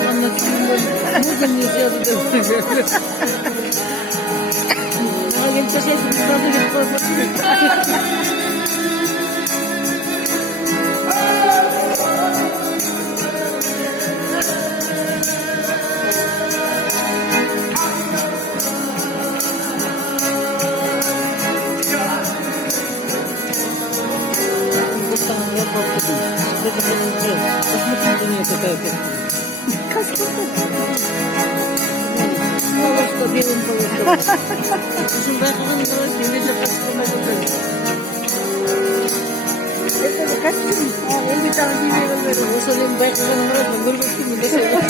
Anlatayım ben. Nereden yazıyordu da. Ama gelip taşıysın. Fazla gelip fazla. Bizim baykuğun burası İngilizce kaçırmaya bakıyor. Kaç gün? 50 tane bir veririm. O söyleyeyim baykuğun burası. Gurgurtlu mu desene.